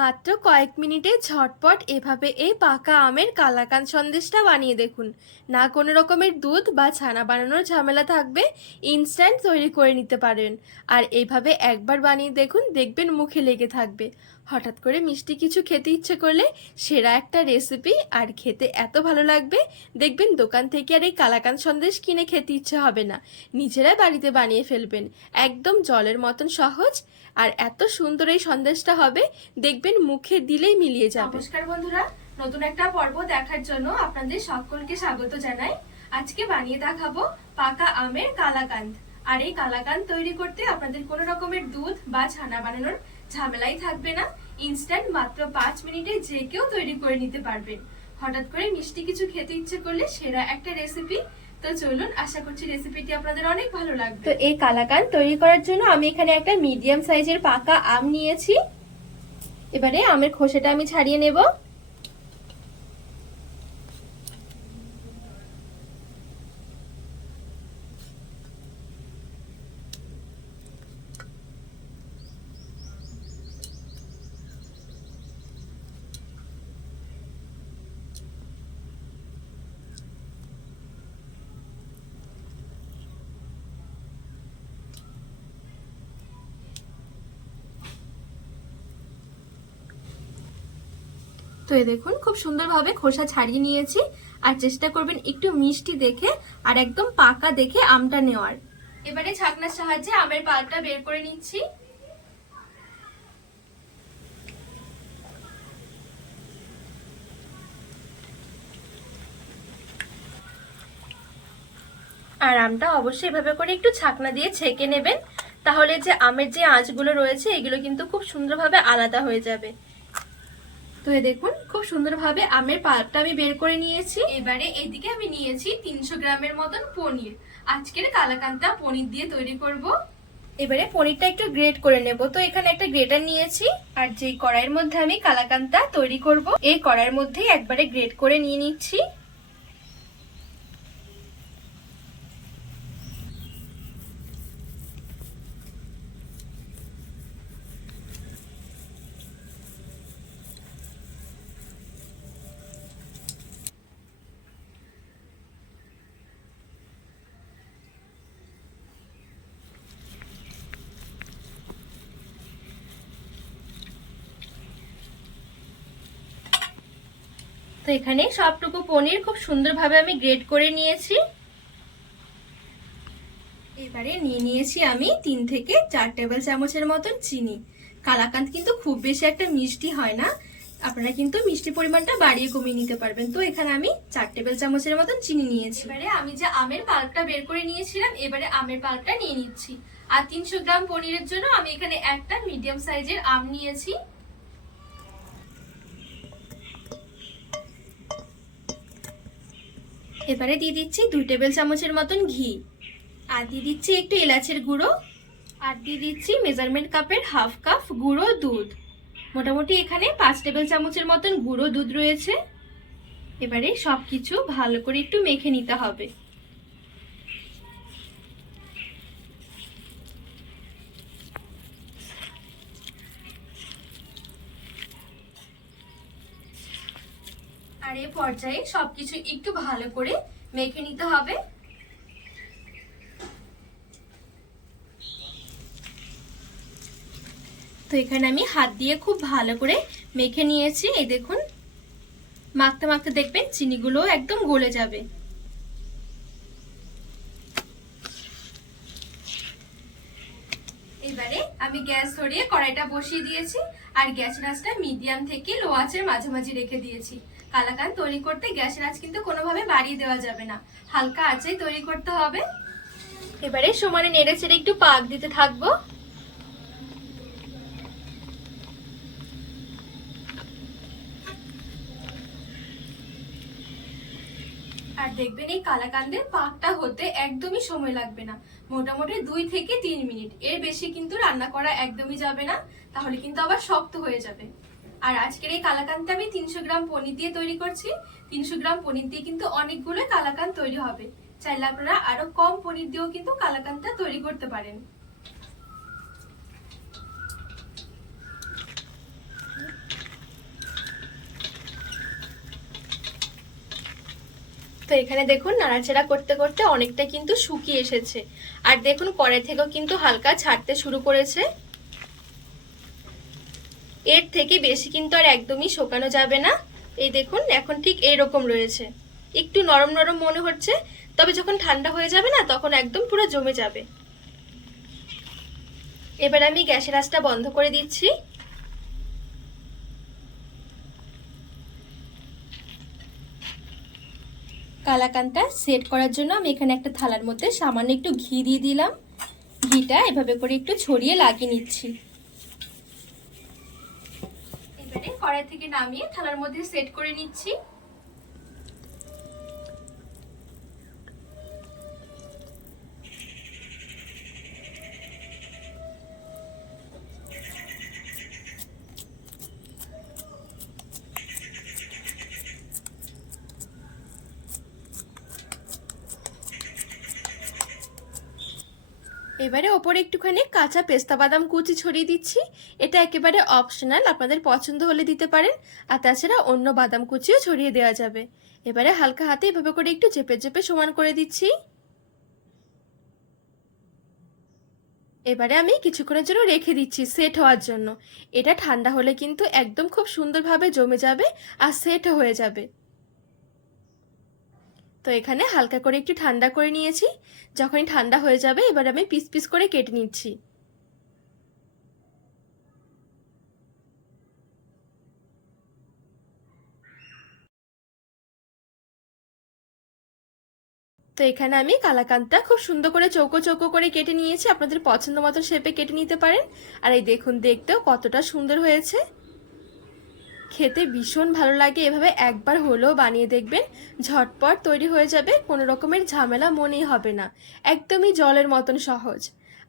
মাত্র কয়েক মিনিটে ঝটপট এভাবে এই পাকা আমের কালাকান সন্দেশটা বানিয়ে দেখুন। না কোনো রকমের দুধ বা ছানা বানানোর ঝামেলা থাকবে ইনস্ট্যান্ট তৈরি করে নিতে পারেন। আর এইভাবে একবার বানিয়ে দেখুন, দেখবেন মুখে লেগে থাকবে। হঠাৎ করে মিষ্টি কিছু খেতে ইচ্ছে করলে সেরা একটা রেসিপি আর খেতে এত ভালো লাগবে, দেখবেন দোকান থেকে আর এই কালাকান সন্দেশ কিনে খেতে ইচ্ছে হবে না। নিজেরাই বাড়িতে বানিয়ে ফেলবেন। একদম জলের মতন সহজ। আর এত সুন্দর এই সন্দেশটা হবে, দেখবেন মুখে দিলেই মিলিয়ে যাবে। নমস্কার বন্ধুরা নতুন একটা পর্ব দেখার জন্য আপনাদের সকলকে স্বাগত জানাই। আজকে বানিয়ে দেখাবো পাকা আমের কালাকান্দ আর এই কালাকান্দ তৈরি করতে আপনাদের কোনো রকমের দুধ বা ছানা বানানোর ঝামেলাই থাকবে না। ইনস্ট্যান্ট মাত্র পাঁচ মিনিটে যে কেউ তৈরি করে নিতে পারবেন। হঠাৎ করে মিষ্টি কিছু খেতে ইচ্ছে করলে সেরা একটা রেসিপি তো চলুন আশা করছি রেসিপিটি আপনাদের অনেক ভালো লাগবে। তো এই কালাকান তৈরি করার জন্য আমি এখানে একটা মিডিয়াম সাইজের পাকা আম নিয়েছি। এবারে আমের খোসাটা আমি ছাড়িয়ে নেব। তো এ দেখুন, খুব সুন্দরভাবে খোসা ছাড়িয়ে নিয়েছি। আর চেষ্টা করবেন একটু মিষ্টি দেখে আর একদম পাকা দেখে আমটা নেওয়ার। এবারে ছাকনার সাহায্যে আমের পাল্পটা বের করে নিচ্ছি। আর আমটা অবশ্যই এভাবে করে একটু ছাকনা দিয়ে ছেঁকে নেবেন। তাহলে যে আমের যে আঁচগুলো রয়েছে, এগুলো কিন্তু খুব সুন্দরভাবে আলাদা হয়ে যাবে। তো এ দেখুন খুব সুন্দরভাবে আমের পাল্পটা আমি বের করে নিয়েছি। এবারে এদিকে আমি নিয়েছি তিনশো গ্রামের মতন পনির। আজকের কালাকান্তা পনির দিয়ে তৈরি করব। এবারে পনিরটা একটু গ্রেট করে নেব। তো এখানে একটা গ্রেটার নিয়েছি আর যেই কড়াইয়ের মধ্যে আমি কালাকান্তা তৈরি করব এই কড়াইয়ের মধ্যেই একবারে গ্রেট করে নিয়ে নিচ্ছি। তো এখানে সবটুকু পনির খুব সুন্দরভাবে আমি গ্রেড করে নিয়েছি। এবারে নিয়ে নিয়েছি আমি তিন থেকে চার টেবিল চামচের মতন চিনি। কালাকান্দ কিন্তু খুব বেশি একটা মিষ্টি হয় না। আপনারা কিন্তু মিষ্টি পরিমাণটা বাড়িয়ে কমিয়ে নিতে পারবেন। তো এখানে আমি চার টেবিল চামচের মতন চিনি নিয়েছি। এবারে আমি যে আমের পাল্পটা বের করে নিয়েছিলাম, এবারে আমের পাল্পটা নিয়ে নিচ্ছি। আর তিনশো গ্রাম পনিরের জন্য আমি এখানে একটা মিডিয়াম সাইজের আম নিয়েছি। এবারে দিয়ে দিচ্ছি দুই টেবিল চামচের মতন ঘি। আর দিয়ে দিচ্ছি একটু এলাচের গুঁড়ো। আর দিয়ে দিচ্ছি মেজারমেন্ট কাপের হাফ কাপ গুঁড়ো দুধ। মোটামুটি এখানে পাঁচ টেবিল চামচের মতন গুঁড়ো দুধ রয়েছে। এবারে সব কিছু ভালো করে একটু মেখে নিতে হবে। আর এই পর্যায়ে সবকিছু একটু ভালো করে মেখে নিতে হবে। তো এখানে আমি হাত দিয়ে খুব ভালো করে মেখে নিয়েছি। এই দেখুন, মাখতে মাখতে দেখবেন চিনিগুলো একদম গলে যাবে। এবারে আমি গ্যাস ধরিয়ে কড়াইটা বসিয়ে দিয়েছি আর গ্যাস আঁচটা মিডিয়াম থেকে লো আঁচের মাঝামাঝি রেখে দিয়েছি। কালাকান তৈরি করতে গ্যাসের আঁচ কিন্তু কোনোভাবে বাড়িয়ে দেওয়া যাবে না। হালকা আঁচেই তৈরি করতে হবে। এবারে সমানে নেড়ে চেড়ে একটু পাক দিতে থাকব। আর দেখবেন এই কালাকান্দের পাকটা হতে একদমই সময় লাগবে না। মোটামুটি দুই থেকে তিন মিনিট। এর বেশি কিন্তু রান্না করা একদমই যাবে না। তাহলে কিন্তু আবার শক্ত হয়ে যাবে। আর আজকের এই কালাকানটা আমি তিনশো গ্রাম পনির দিয়ে তৈরি করছি। তিনশো গ্রাম পনির দিয়ে কিন্তু অনেকগুলো কালাকান তৈরি হবে। চাইলে আপনারা আরও কম পনির দিয়েও কিন্তু কালাকানটা তৈরি করতে পারেন। তো এখানে দেখুন, নাড়াচাড়া করতে করতে অনেকটা কিন্তু শুকিয়ে এসেছে। আর দেখুন, কড়াই থেকেও কিন্তু হালকা ছাড়তে শুরু করেছে। এর থেকে বেশি কিন্তু আর একদমই শোকানো যাবে না। এই দেখুন, এখন ঠিক এরকম রয়েছে। একটু নরম নরম মনে হচ্ছে, তবে যখন ঠান্ডা হয়ে যাবে না, তখন একদম পুরো জমে যাবে। এবার আমি গ্যাসের আঁচটা বন্ধ করে দিচ্ছি। কালাকানটা সেট করার জন্য আমি এখানে একটা থালার মধ্যে সামান্য একটু ঘি দিয়ে দিলাম। ঘিটা এভাবে করে একটু ছড়িয়ে লাগিয়ে নিচ্ছি। এবারে কড়াই থেকে নামিয়ে থালার মধ্যে সেট করে নিচ্ছি। এবারে ওপরে একটুখানি কাঁচা পেস্তা বাদাম কুচি ছড়িয়ে দিচ্ছি। এটা একেবারে অপশনাল আপনাদের পছন্দ হলে দিতে পারেন। আর তাছাড়া অন্য বাদাম কুচিও ছড়িয়ে দেওয়া যাবে। এবারে হালকা হাতে এভাবে করে একটু চেপে চেপে সমান করে দিচ্ছি। এবারে আমি কিছুক্ষণের জন্য রেখে দিচ্ছি সেট হওয়ার জন্য। এটা ঠান্ডা হলে কিন্তু একদম খুব সুন্দরভাবে জমে যাবে আর সেট হয়ে যাবে। তো এখানে হালকা করে একটু ঠান্ডা করে নিয়েছি। যখনই ঠান্ডা হয়ে যাবে, এবার আমি পিস পিস করে কেটে নিচ্ছি। তো এখানে আমি কালাকান্দটা খুব সুন্দর করে চৌকো চৌকো করে কেটে নিয়েছি। আপনাদের পছন্দ মতো শেপে কেটে নিতে পারেন। আর এই দেখুন, দেখতেও কতটা সুন্দর হয়েছে। খেতে ভীষণ ভালো লাগে। এভাবে একবার হলেও বানিয়ে দেখবেন, ঝটপট তৈরি হয়ে যাবে, কোনো রকমের ঝামেলা মনেই হবে না। একদমই জলের মতন সহজ।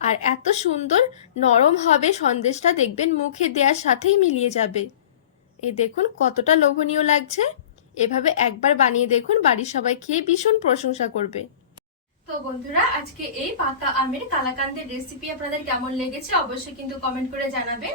আর এত সুন্দর, নরম হবে সন্দেশটা দেখবেন মুখে দেওয়ার সাথেই মিলিয়ে যাবে। এ দেখুন কতটা লোভনীয় লাগছে। এভাবে একবার বানিয়ে দেখুন, বাড়ির সবাই খেয়ে ভীষণ প্রশংসা করবে। তো বন্ধুরা, আজকে এই পাকা আমের কালাকান্দের রেসিপি আপনাদের কেমন লেগেছে অবশ্যই কিন্তু কমেন্ট করে জানাবেন।